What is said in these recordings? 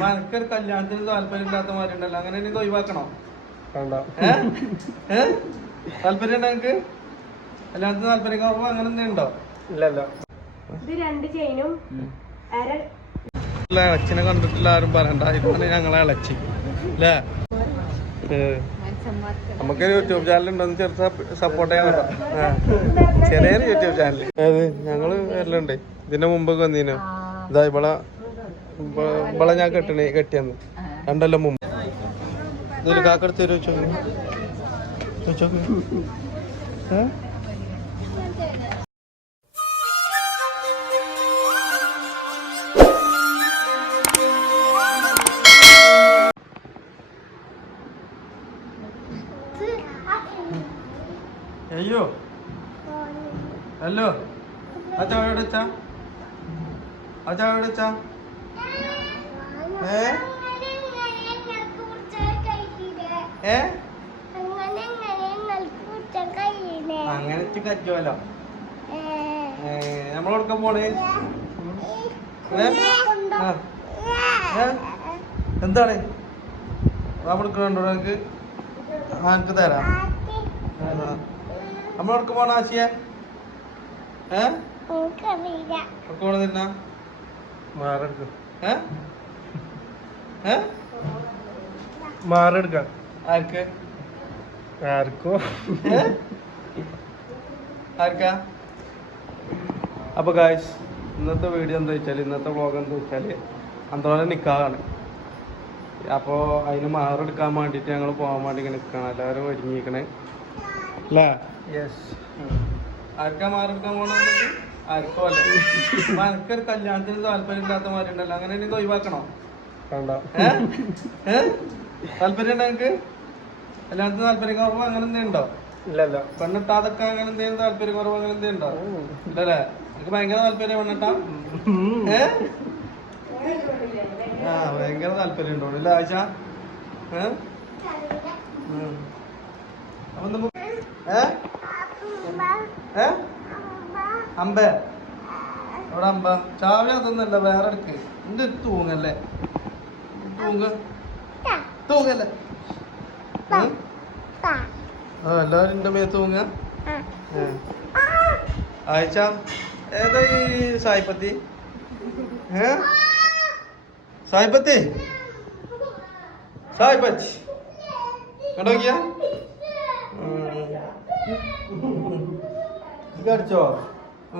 മനക്കൊരു കല്യാണത്തിന് താല്പര്യം ഇല്ലാത്ത മാരുണ്ടല്ലോ അങ്ങനെ എനിക്ക് ഒഴിവാക്കണോ? താല്പര്യം ഉണ്ടോ എനിക്ക് കല്യാണത്തിന് താല്പര്യം കുറവ് അങ്ങനെ എന്തെങ്കിലും ഉണ്ടോ? ഇല്ലല്ല ഇത് രണ്ട് ചെയിനും ഇളച്ചിനെ കണ്ടിട്ടില്ല ആരും പറയണ്ട. ഇതാണ് ഞങ്ങളെ ഇളച്ചി. അല്ലേ നമുക്ക് യൂട്യൂബ് ചാനൽ ഉണ്ടെന്ന് ചെറുത്ത സപ്പോർട്ട് ചെയ്യാൻ ചെറിയൊരു യൂട്യൂബ് ചാനൽ ഞങ്ങൾ വരലുണ്ട്. ഇതിന്റെ മുമ്പൊക്കെ വന്നീനോ. ഇതാ ഇവളെ ഇവ- ഇവളെ ഞാൻ കെട്ടണേ കെട്ടിയെന്ന്. രണ്ടല്ലോ മുമ്പ്. ഇതൊരു കാക്കെടുത്ത് ഏ? അയ്യോ. ഹലോ. ചായ എവിടെ വെച്ചാ? ആ എവിടെ ഏ അങ്ങനെ കറ്റുമല്ലോ നമ്മളെടുക്ക പോണേ? എന്താണ്? നമ്മളെടുക്കണുണ്ടോ എനിക്ക് ആ എനിക്ക് തരാം. നമ്മളെടുക്ക പോണ ആശിയ? ഏ? മാറെടുക്ക ഏ ഏ? മാറെടുക്കാം. ആർക്ക്? ആർക്കോ? ആർക്കാ? അപ്പൊ ഗായ്സ് ഇന്നത്തെ വീഡിയോ എന്താ വെച്ചാൽ ഇന്നത്തെ വ്ലോഗ് എന്താ വെച്ചാൽ അന്തോളം നിക്കാഹാണ് അപ്പോൾ അതിന് മാറെടുക്കാൻ വേണ്ടിയിട്ട് ഞങ്ങൾ പോകാൻ വേണ്ടി ഇങ്ങനെ നിൽക്കണം എല്ലാവരും ഒരുങ്ങിയിരിക്കണേ. അല്ലേ? യെസ് ആർക്കാ മാറെടുക്കാൻ പോകണമെങ്കിൽ ആർക്കോ അല്ലെ? അനക്കൊരു കല്യാണത്തിന് താല്പര്യം ഇല്ലാത്ത മാരുണ്ടല്ലോ അങ്ങനെ എനിക്ക് ഒഴിവാക്കണോ? താല്പര്യം ഉണ്ടോ എനിക്ക് കല്യാണത്തിന് താല്പര്യം കുറവ് അങ്ങനെ എന്തെങ്കിലും ഉണ്ടോ ഇല്ലല്ല പെണ്ണിട്ടാതൊക്കെ അങ്ങനെ എന്തെങ്കിലും താല്പര്യം കുറവ് അങ്ങനെ എന്തെങ്കിലും ഉണ്ടോ ഇല്ലല്ലേ? എനിക്ക് ഭയങ്കര താല്പര്യം പെണ്ണിട്ടാ? ഏ? ആ ഭയങ്കര താല്പര്യം ഉണ്ടോ ഇല്ല ആഴ്ച ഏ? ഉം. അപ്പൊ നമുക്ക് ഏ? ഏ? അമ്പ? അവിടെ അമ്പ? ചാവി അതൊന്നല്ല വേറെ എടുക്ക് എന്ത് തൂങ്ങല്ലേ? തൂങ്ങ. തൂങ്ങല്ലേ? ആ എല്ലാവരും എന്റെ മേത്ത് തൂങ്ങ. ആയിച്ച. ഏതാ ഈ സായിപ്പത്തി? ഏ? സായിപ്പത്തി? സായിപ്പച്ചി. കണ്ടോക്കിയ കടിച്ചോ?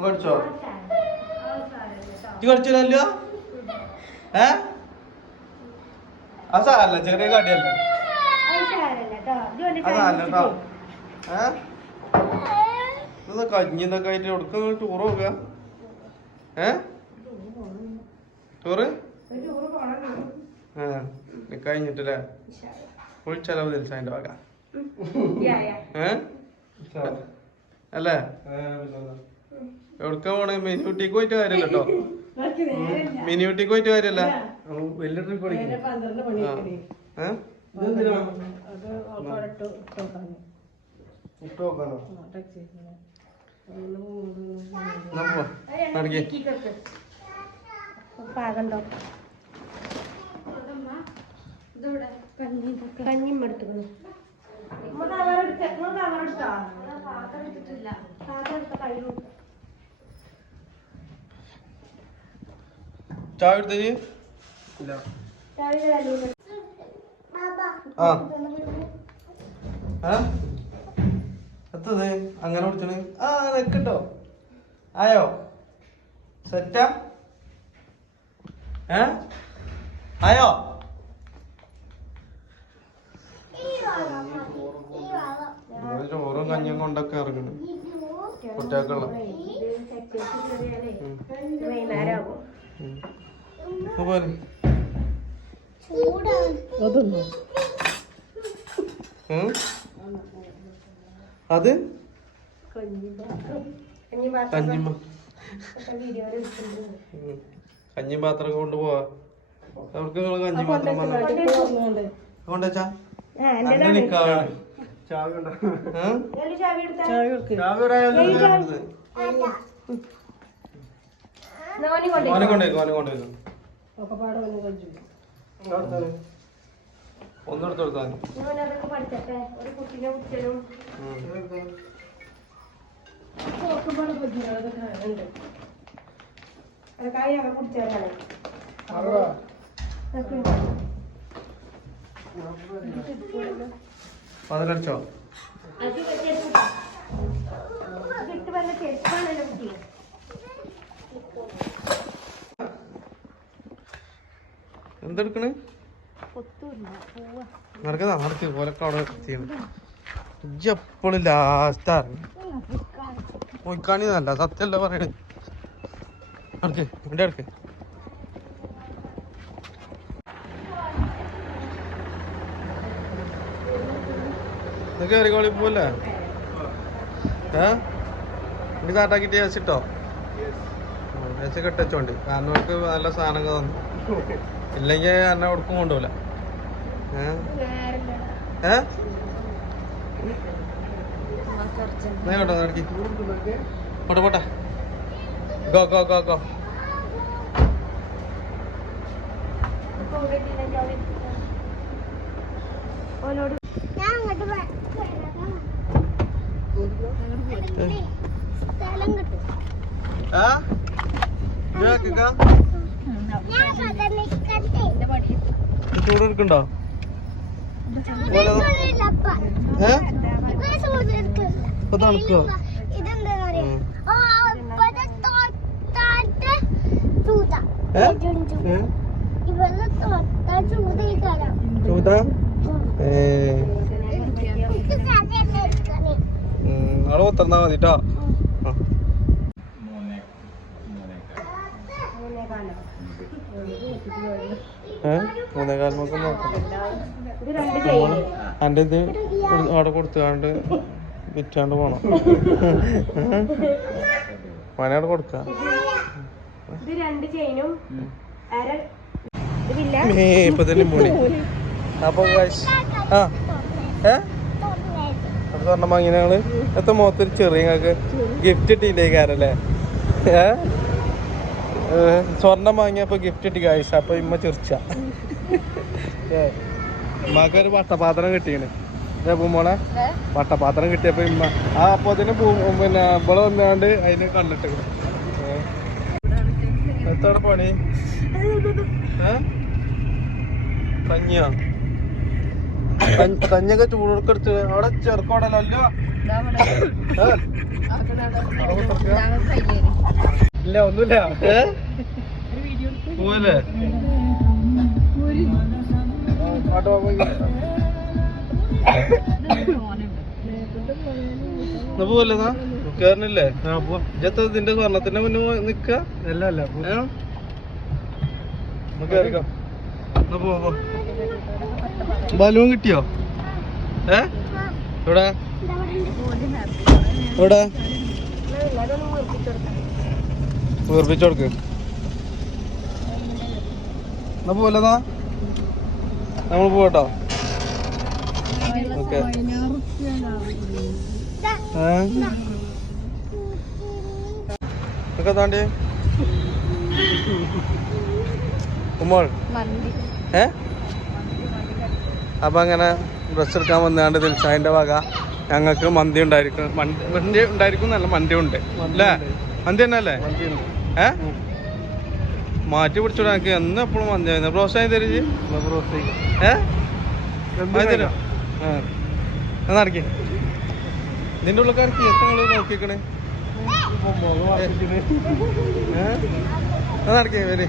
കടിച്ചോ? കടിച്ചില്ലല്ലോ? ഏ? സാരല്ല ചെറിയ കടിയല്ലേ? ഏ? ഇത് കഞ്ഞി ഇതൊക്കെ ആയിട്ട് എവിടെ ടൂർ പോവുക? ഏ? ടൂറ് ആ കഴിഞ്ഞിട്ടല്ലേ? ഫുൾ ചെലവ് ദിൽസാന്റെ വക. ഏ? അല്ലേ? എവിടക്ക പോണേ? മെയിൻ കുട്ടിക്ക് പോയിട്ട് കാര്യം കേട്ടോ മിനിയൂട്ടിക്ക് പോയിട്ട് കാര്യല്ല? വലിയ ട്രിപ്പ് അടിക്കും ആ. ഏ? ഇട്ട് നോക്കാനോ എന്നാ പോ. നടക്ക്. പാകണ്ടോ കഞ്ഞിയും എടുത്തുക്കണു ചായ എടുത്തേ ആ. എത്തത്? അങ്ങനെ വിളിച്ചണ് ആ നിക്കട്ടോ ആയോ? സെറ്റാ? ഏ? ആയോ? ഓരോ ചോറും കഞ്ഞിയും കൊണ്ടൊക്കെ ഇറങ്ങണ്. കുട്ടികൾക്കുള്ള. അത്? കഞ്ഞി പാത്രം കൊണ്ട് പോവാ. അവർക്ക് കഞ്ഞി പാത്രം കൊണ്ടുവച്ചാ എന്റെ നിക്കാണ് ചാവി. കൊണ്ടേക്ക് ഓനെ കൊണ്ടേക്ക് ഒക്കെ പാടെ വന്ന് കൊഞ്ചു. ഒന്നെടുത്ത് കൊടുക്കാൻ പഠിച്ചട്ടെ? ഒരു കുട്ടീനെ കുറ്റലും നോക്കുമ്പോൾ ബുദ്ധിമുട്ടൊക്കെ ഉണ്ട്. അതൊക്കെ ഞങ്ങൾ കുടിച്ചാലാണ് പതിനടിച്ചോ അത് കിട്ട്. വല്ല ചെറുപ്പാണല്ലോ കുട്ടി. എന്തെടുക്കണ്? നടക്കുന്ന നടക്ക്. പോലൊക്കെ അവിടെ ചെയ്യണം. ഇജ്ജ് എപ്പോഴും ലാസ്റ്റ് അറിഞ്ഞു പോയിക്കാണി നല്ല സത്യമല്ല പറയണേ. നടക്ക് ഇവിടെ ഇതൊക്കെ കയറിക്കോളി പോവല്ലേ? ഏ? ഇനി കാട്ടാക്കിട്ട് ചേച്ചിട്ടോ ചേച്ചി കെട്ടച്ചോണ്ട്. കാരണം അവർക്ക് നല്ല സാധനങ്ങൾ തന്നു ഇല്ലെങ്കിൽ എന്നെ ഒടുക്കും കൊണ്ടുപോല ഏ? ഏ? നീ കേട്ടോ നടക്കി. പോട്ടെ പോട്ടെ. Go go go go. ഓനോട് ഞാൻ അങ്ങോട്ട് സ്ഥലം കിട്ടും ആ കേക്കാ ഞാൻ ചൂട് എടുക്കണ്ടോ തണുക്കോ ചൂത. ഏ? അവിടെ ഒത്തന്നാ മതി കേട്ടോ ഏ? മൂന്നേകാൽ നോക്കം നോക്കണം ഇത് രണ്ട് ചെയ്യൽ എന്റെ ഇത് അവിടെ കൊടുത്തുകാണ്ട് വിറ്റാണ്ട് പോണം. മനയോട് കൊടുക്ക. ഇത് രണ്ട് ചെയിനും അര ഇതില്ല. മേ ഇപ്പൊ തന്നെ മൂടി. അപ്പൊ ആ. ഏ? അപ്പൊ സ്വർണം വാങ്ങിയ ഞങ്ങൾ എത്ര മുഖത്തൊരു ചെറിയ ഞങ്ങൾക്ക് ഗിഫ്റ്റ് ഇട്ടില്ലേ കാരല്ലേ? ഏ? ഏ, സ്വർണം വാങ്ങിയപ്പോ ഗിഫ്റ്റ് കിട്ടി കാഴ്ച അപ്പൊ ഇമ്മ ചെറിച്ച ഉമ്മാക്കൊരു വട്ടപാത്രം കിട്ടിയാണ് പൂമോളെ വട്ടപാത്രം കിട്ടിയപ്പോ ഇമ്മ ആ അപ്പൊ അതിന് പിന്നെ ഇവിടെ വന്നാണ്ട് അതിന് കണ്ടിട്ട് എത്ര പണി? കഞ്ഞിയോ? കഞ്ഞ- കഞ്ഞിയൊക്കെ ചൂടൊക്കെടുത്ത് അവിടെ ചെറുക്കോടല്ലോ ഇല്ല ഒന്നുമില്ല. പോവല്ലേ? പോവല്ലേ ഇതിന്റെ സ്വർണത്തിന്റെ മുന്നേ പോയി നിക്ക? അല്ല അല്ല. ബലൂൺ കിട്ടിയോ? ഏ? എവിടെ? എവിടെ? വീർപ്പിച്ചു കൊടുക്ക്. എന്നാ പോലെന്നാ നമ്മൾ പോട്ടോ ഓക്കെ. ഒക്കെ താണ്ടി ഉമ്മോൾ. ഏ? അപ്പൊ അങ്ങനെ ഡ്രസ് എടുക്കാൻ വന്നാണ്ട് ദിൽസാഹിന്റെ വക. ഞങ്ങൾക്ക് മന്തി ഉണ്ടായിരിക്കും. മന്തി മന്തി ഉണ്ടായിരിക്കും നല്ല മന്തി ഉണ്ട് അല്ലേ മന്തി തന്നെ അല്ലേ ഏ? മാറ്റി പിടിച്ചോടാ എനിക്ക് എന്ന് എപ്പോഴും മന്തി ആയിരുന്നു പ്രോത്സാഹനം തരിച്ച് ഏ? വാങ്ങി തരാം ആ. എന്നാ ഇറക്കി ഇതിന്റെ ഉള്ളിക്കാർക്ക് എത്ര നിങ്ങൾ നോക്കിക്കണേ എന്നാ നടക്കി വരെ.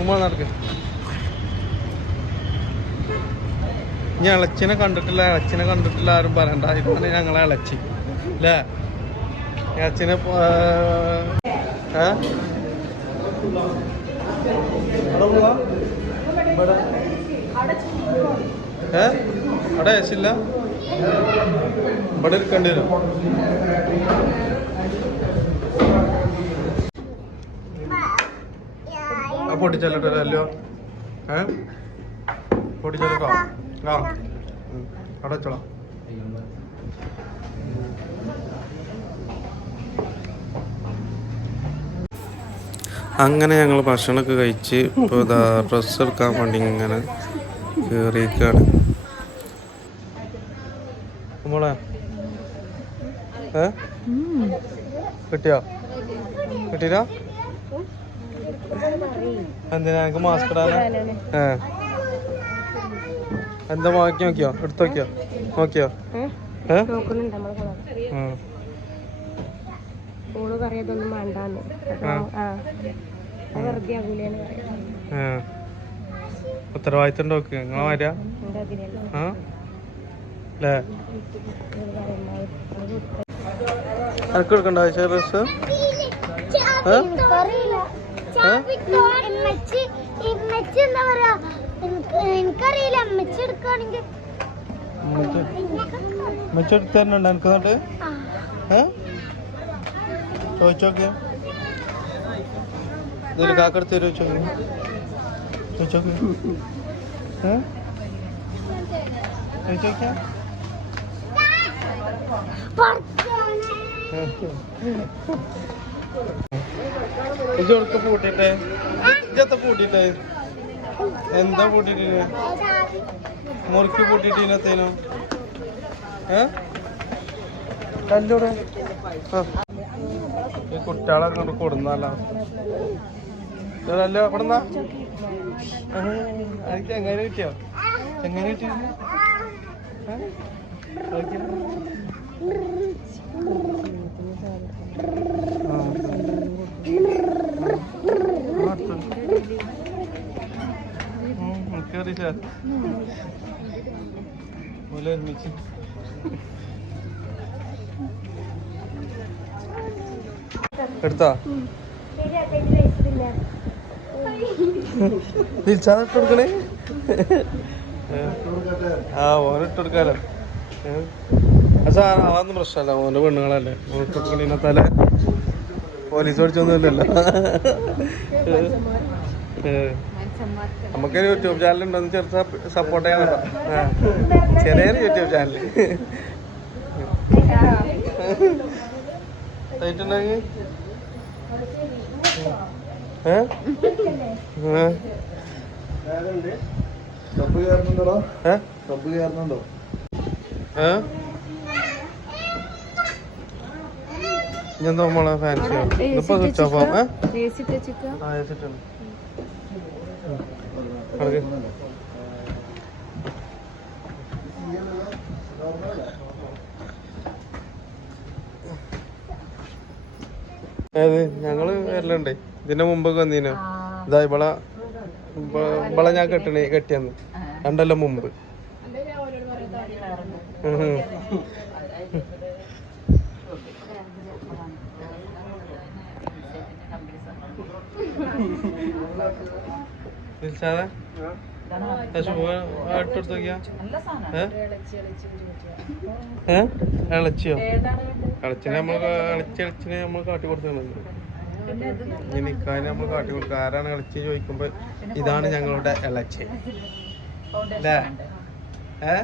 ഉമ്മ നടക്ക്. ഇനി ഇളച്ചിനെ കണ്ടിട്ടില്ല ഇളച്ചിനെ കണ്ടിട്ടില്ല ആരും പറയണ്ട. ഇതാണ് ഞങ്ങളെ ഇളച്ചി. അല്ലേ പോ- ഏ? അവിടെ ഏശില്ല? ഇവിടെ ഇരിക്കേണ്ടി വരും. പൊട്ടിച്ചല്ലോ ഏ? പൊട്ടിച്ചല്ലോ ആ. അവിടെ വെച്ചോളാം. അങ്ങനെ ഞങ്ങൾ ഭക്ഷണമൊക്കെ കഴിച്ച് ഇപ്പോൾ ഇതാ ഡ്രസ്സ് എടുക്കാൻ വേണ്ടി ഇങ്ങനെ കയറിയിരിക്കുകയാണ് മോളെ? കിട്ടിയോ? കിട്ടിയില്ല? എന്തിനാ? എനിക്ക് മാസ്ക് ഇടാനാ? ഏ. എന്താ നോക്കി നോക്കിയോ എടുത്ത് നോക്കിയോ നോക്കിയോ? ഏ? ഏ? ഉത്തരവാദിത്തം നോക്ക് നിങ്ങളെ വരാ അല്ലേ എനക്ക് എടുക്കണ്ട ആവശ്യം ഡ്രസ് എനിക്കറിയില്ല ഇമ്മച്ചി എനിക്കറിയില്ല. ഇമ്മച്ചി എടുക്കുകയാണെങ്കിൽ മെച്ചെടുത്ത് തന്നെ ഉണ്ട് എനിക്ക് എന്നിട്ട് ഏ? ചോദിച്ചോക്കെ ഇതിൽ കാക്കെടുത്ത് തരുമോ ചോദിച്ചോക്കെ ചോദിച്ചോക്കെ ഏ? ചോദിച്ചോക്കെ ഇതൊക്കെ പൂട്ടിട്ടെ ഇജത്തെ പൂട്ടിട്ടെ എന്താ പൂട്ടിട്ട് മുറുക്കി പൂട്ടിട്ടിനത്തേനോ ഏ? കല്ലൂടെ? ഈ കുട്ടികളെ അങ്ങോട്ട് കൊടുന്നല്ല ഇതല്ല ഇവിടെന്നാ എനിക്ക് എങ്ങനെ കിട്ടിയോ? എങ്ങനെ കിട്ടിയോ സാർ പോലെ ഒരുമിച്ച്. എടുത്താ? കൊടുക്കണേ? ആ ഓനിട്ട് പക്ഷെ അതൊന്നും പ്രശ്നമല്ല. ഓരോ പെണ്ണുങ്ങളല്ലേ. ഓനിട്ട് കൊടുക്കണീനത്താലെ പോലീസ് പഠിച്ചൊന്നുമില്ലല്ലോ. നമുക്കൊരു യൂട്യൂബ് ചാനൽ ഉണ്ടെന്ന് ചെറുത്ത സപ്പോർട്ട് ചെയ്യാൻ കേട്ടോ ചെറിയൊരു യൂട്യൂബ് ചാനൽ ആയിട്ടുണ്ടെങ്കിൽ ഞാൻ നമ്മളെ ഫാൻസിയോ ഇതിപ്പോ സ്വിച്ച് ഓഫ് ആവും ഏ കിടക്ക് ഏത്? ഞങ്ങൾ വരലുണ്ട്. ഇതിന്റെ മുമ്പൊക്കെ വന്നീന? ഇതാ ഇവളെ ഇവള ഞാൻ കെട്ടണേ കെട്ടിയെന്ന്. രണ്ടല്ല മുമ്പ്. ദിൽഷാദെ ഇളച്ചിയോ? ഇളച്ചിനെ നമ്മൾ ഇളച്ചി ഇളച്ചിനെ നമ്മൾ കാട്ടി കൊടുത്തിട്ടുണ്ട്. ഇനി നിൽക്കാൻ നമ്മൾ കാട്ടി കൊടുക്കുക. ആരാണ് ഇളച്ചി ചോദിക്കുമ്പോ ഇതാണ് ഞങ്ങളുടെ ഇളച്ചി. അല്ലേ ഏ?